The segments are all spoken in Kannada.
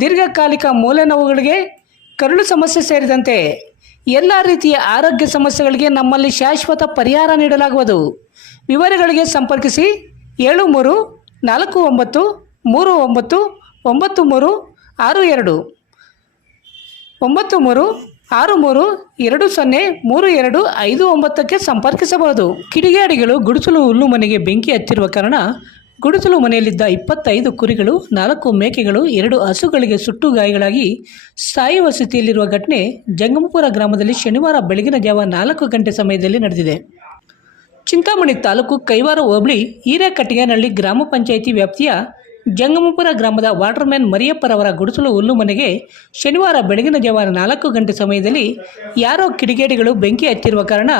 ದೀರ್ಘಕಾಲಿಕ ಮೂಲೆ ನೋವುಗಳಿಗೆ ಕರುಳು ಸಮಸ್ಯೆ ಸೇರಿದಂತೆ ಎಲ್ಲ ರೀತಿಯ ಆರೋಗ್ಯ ಸಮಸ್ಯೆಗಳಿಗೆ ನಮ್ಮಲ್ಲಿ ಶಾಶ್ವತ ಪರಿಹಾರ ನೀಡಲಾಗುವುದು. ವಿವರಗಳಿಗೆ ಸಂಪರ್ಕಿಸಿ ಏಳು ಮೂರು ನಾಲ್ಕು ಒಂಬತ್ತು ಮೂರು ಒಂಬತ್ತು ಒಂಬತ್ತು ಮೂರು ಆರು ಎರಡು. ಒಂಬತ್ತು ಮೂರು ಆರು ಮೂರು ಎರಡು ಸೊನ್ನೆ ಮೂರು ಎರಡು ಐದು ಒಂಬತ್ತಕ್ಕೆ ಸಂಪರ್ಕಿಸಬಹುದು. ಕಿಡಿಗೇಡಿಗಳು ಗುಡಿಸಲು ಹುಲ್ಲು ಮನೆಗೆ ಬೆಂಕಿ ಹತ್ತಿರುವ ಕಾರಣ ಗುಡಿಸಲು ಮನೆಯಲ್ಲಿದ್ದ ಇಪ್ಪತ್ತೈದು ಕುರಿಗಳು, ನಾಲ್ಕು ಮೇಕೆಗಳು, ಎರಡು ಹಸುಗಳಿಗೆ ಸುಟ್ಟು ಗಾಯಗಳಾಗಿ ಸಾಯುವ ಸ್ಥಿತಿಯಲ್ಲಿರುವ ಘಟನೆ ಜಂಗಮಪುರ ಗ್ರಾಮದಲ್ಲಿ ಶನಿವಾರ ಬೆಳಗಿನ ಜಾವ ನಾಲ್ಕು ಗಂಟೆ ಸಮಯದಲ್ಲಿ ನಡೆದಿದೆ. ಚಿಂತಾಮಣಿ ತಾಲೂಕು ಕೈವಾರ ಹೋಬಳಿ ಹಿರೇಕಟ್ಟಿಗೆನಹಳ್ಳಿ ಗ್ರಾಮ ಪಂಚಾಯಿತಿ ವ್ಯಾಪ್ತಿಯ ಜಂಗಮಪುರ ಗ್ರಾಮದ ವಾಟರ್ಮ್ಯಾನ್ ಮರಿಯಪ್ಪರವರ ಗುಡಿಸಲು ಹುಲ್ಲು ಮನೆಗೆ ಶನಿವಾರ ಬೆಳಗಿನ ಜಾವ ನಾಲ್ಕು ಗಂಟೆ ಸಮಯದಲ್ಲಿ ಯಾರೋ ಕಿಡಿಗೇಡಿಗಳು ಬೆಂಕಿ ಹತ್ತಿರುವ ಕಾರಣ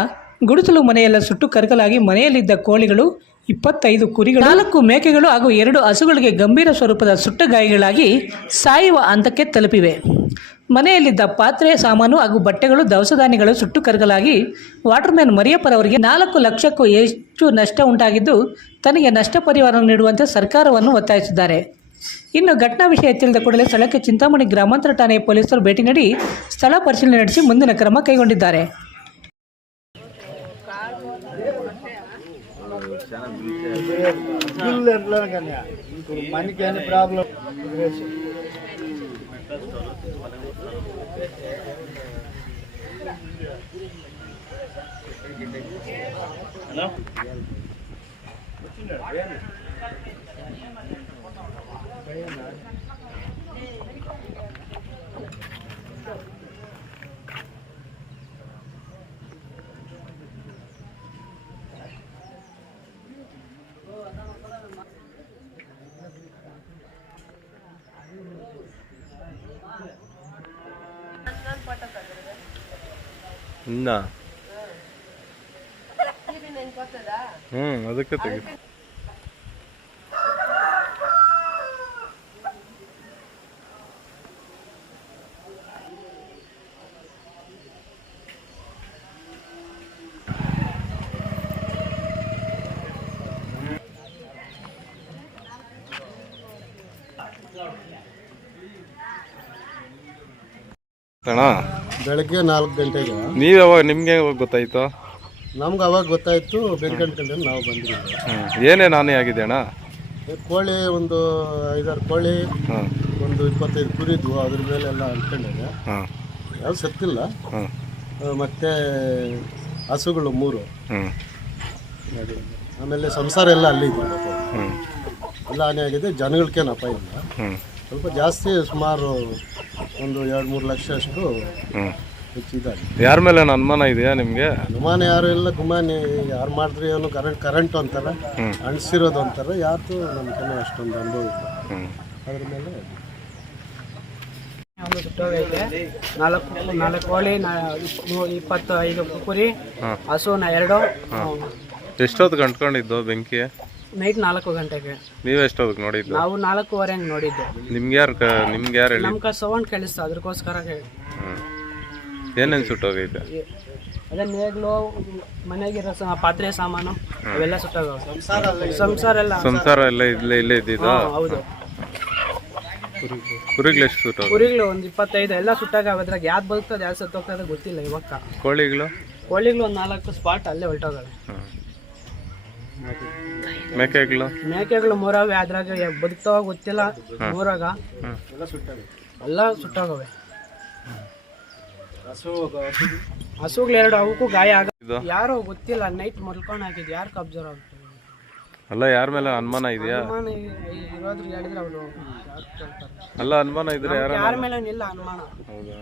ಗುಡಿಸಲು ಮನೆಯೆಲ್ಲ ಸುಟ್ಟು ಕರಕಲಾಗಿ ಮನೆಯಲ್ಲಿದ್ದ ಕೋಳಿಗಳು, ಇಪ್ಪತ್ತೈದು ಕುರಿಗಳು, ನಾಲ್ಕು ಮೇಕೆಗಳು ಹಾಗೂ ಎರಡು ಹಸುಗಳಿಗೆ ಗಂಭೀರ ಸ್ವರೂಪದ ಸುಟ್ಟ ಗಾಯಗಳಾಗಿ ಸಾಯುವ ಹಂತಕ್ಕೆ ತಲುಪಿವೆ. ಮನೆಯಲ್ಲಿದ್ದ ಪಾತ್ರೆ, ಸಾಮಾನು ಹಾಗೂ ಬಟ್ಟೆಗಳು, ದವಸಧಾನ್ಯಗಳು ಸುಟ್ಟು ಕರಗಲಾಗಿ ವಾಟರ್ಮ್ಯಾನ್ ಮರಿಯಪ್ಪರವರಿಗೆ ನಾಲ್ಕು ಲಕ್ಷಕ್ಕೂ ಹೆಚ್ಚು ನಷ್ಟ ಉಂಟಾಗಿದ್ದು, ತನಗೆ ನಷ್ಟ ಪರಿಹಾರ ನೀಡುವಂತೆ ಸರ್ಕಾರವನ್ನು ಒತ್ತಾಯಿಸಿದ್ದಾರೆ. ಇನ್ನು ಘಟನಾ ವಿಷಯ ತಿಳಿದ ಕೂಡಲೇ ಸ್ಥಳಕ್ಕೆ ಚಿಂತಾಮಣಿ ಗ್ರಾಮಾಂತರ ಠಾಣೆಯ ಪೊಲೀಸರು ಭೇಟಿ ನೀಡಿ ಸ್ಥಳ ಪರಿಶೀಲನೆ ನಡೆಸಿ ಮುಂದಿನ ಕ್ರಮ ಕೈಗೊಂಡಿದ್ದಾರೆ. బిల్లు ఎట్లా కానీ ఇప్పుడు మనకి అని ప్రాబ్లం హలో వచ్చిందా ಇನ್ನ. ಹ್ಞೂ ಅದಕ್ಕೆ ತೆಗಿ. ಅಣ್ಣ. ಬೆಳಗ್ಗೆ ನಾಲ್ಕು ಗಂಟೆಗೆ ನೀವು ಯಾವಾಗ ನಿಮ್ಗೆ ಯಾವಾಗ ಗೊತ್ತಾಯ್ತು? ನಮ್ಗೆ ಅವಾಗ ಗೊತ್ತಾಯ್ತು ಬೆಳ್ಕಂಡ್ಕೊಂಡು ನಾವು ಬಂದಿದ್ದೀವಿ. ಏನೇ ಏನೇನು ಹಾನಿ ಆಗಿದೆ ಅಣ್ಣ? ಕೋಳಿ ಒಂದು ಐದಾರು ಕೋಳಿ ಹಾಂ ಒಂದು ಇಪ್ಪತ್ತೈದು ಕುರಿದ್ವು ಅದ್ರ ಮೇಲೆಲ್ಲ ಅಂಟ್ಕೊಂಡಿದೆ. ಹಾಂ ಯಾವ್ದು ಸತ್ತಿಲ್ಲ. ಹಾಂ ಆ, ಮತ್ತೆ ಹಸುಗಳು ಮೂರು. ಹ್ಞೂ. ಆಮೇಲೆ ಸಂಸಾರ ಎಲ್ಲ ಅಲ್ಲಿ ಇದೆ ಎಲ್ಲ ಹಾನಿ ಆಗಿದೆ ಜನಗಳಿಗೇನು ಅಪಾಯ ಇಲ್ಲ. ಹ್ಞೂ ಸ್ವಲ್ಪ ಜಾಸ್ತಿ ಸುಮಾರು ಒಂದು ಎರಡು ಮೂರು ಲಕ್ಷ ಅಷ್ಟು ಹ್ಞೂ ಹೆಚ್ಚಿದ್ದಾರೆ ಯಾರ ಮೇಲೆ ಅನುಮಾನ ಇದೆಯಾ ನಿಮಗೆ? ಅನುಮಾನ ಯಾರು ಇಲ್ಲ ಗುಮಾನಿ ಯಾರು ಮಾಡಿದ್ರೆ ಏನು ಕರೆಂಟ್ ಕರೆಂಟ್ ಅಂತಾರೆ ಅಣಿಸಿರೋದು ಅಂತಾರೆ ಯಾರ್ದು ನಮ್ಗೆ ಅಷ್ಟೊಂದು ಅನುಭವ ಇಲ್ಲ. ಅದ್ರ ಮೇಲೆ ಒಂದು ನಾಲ್ಕು ನಾಲ್ಕು ಕೋಳಿ ನಾ- ಇಪ್- ಇಪ್ಪತ್ತು ಐದು ಕುರಿ ಹಸು ಹಸುನ ಎರಡು. ಎಷ್ಟೊತ್ತು ಗಂಟ್ಕೊಂಡಿದ್ದು ಬೆಂಕಿ ನೈಟ್ ನಾಲ್ಕು ಗಂಟೆಗೆ. ನೀವು ಎಷ್ಟೊತ್ತಿಗೆ ನೋಡಿದ್ದು? ನಾವು ನಾಲ್ಕೂವರೆ ಹಂಗೆ ನೋಡಿದ್ದೆ. ನಿಮ್ಗೆ ಯಾರು ನಿಮ್ಗೆ ಯಾರು ಹೇಳಿ ನಮ್ಗೆ ಸೌಂಡ್ ಕೇಳಿಸ್ತು ಅದಕ್ಕೋಸ್ಕರ ಹೇಳಿ. ಏನೇನು ಸುಟ್ಟೋಗೈತೆ? ಅದೇ ನೇಗ್ಲು ಮನೆಗಿರೋ ಸ- ಪಾತ್ರೆ ಸಾಮಾನು ಅವೆಲ್ಲ ಸುಟ್ಟೋಗವೆ ಸಂಸಾರ ಎಲ್ಲ ಸಂಸಾರ ಎಲ್ಲ ಇಲ್ಲೇ ಇಲ್ಲೇ ಇದ್ದಿದ್ದಾ? ಹಾ, ಹೌದು. ಕುರಿಗಳು ಎಷ್ಟು ಸುಟ್ಟೋಗ ಕುರಿಗಳು ಒಂದು ಇಪ್ಪತ್ತೈದು ಎಲ್ಲ ಸುಟ್ಟಾಗ ಅದ್ರಾಗ ಯಾವ್ದು ಬದುಕ್ತದೆ ಯಾವ್ದು ಸತ್ತೋಗ್ತದೆ ಗೊತ್ತಿಲ್ಲ ಇವಾಗ. ಕೋಳಿಗಳು? ಕೋಳಿಗಳು ಒಂದು ನಾಲ್ಕು ಸ್ಪಾಟ್ ಅಲ್ಲೇ ಹೊರಟೋಗವೆ ಮೇಕೆಗಳು ಮೇಕೆಗಳು ಮೂರಾವೆ ಅದ್ರಾಗ ಬದುಕ್ತಾವ ಗೊತ್ತಿಲ್ಲ ಮೂರಾಗ. ಎಲ್ಲ ಸುಟ್ಟಾಗವೆ. ಹಸುಗಳು ಎರಡು ಅವಕ್ಕೂ ಗಾಯ ಆಗ ಯಾರು ಗೊತ್ತಿಲ್ಲ ನೈಟ್ ಮಲ್ಕೊಂಡು ಹಾಕಿದ್ ಯಾರು ಅಬ್ಸರ್ವ್ ಆಗ್ತದೆ? ಅಲ್ಲ ಯಾರ ಮೇಲೆ ಅನುಮಾನ ಇದೆಯಾ? ಅನುಮಾನ ಇರೋದ್ರ ಹೇಳಿದ್ರೆ ಅವರು ಅಲ್ಲ ಅನುಮಾನ ಇದ್ರೆ ಯಾರ ಯಾರ ಮೇಲೆ ಇಲ್ಲ ಅನುಮಾನ. ಹೌದಾ?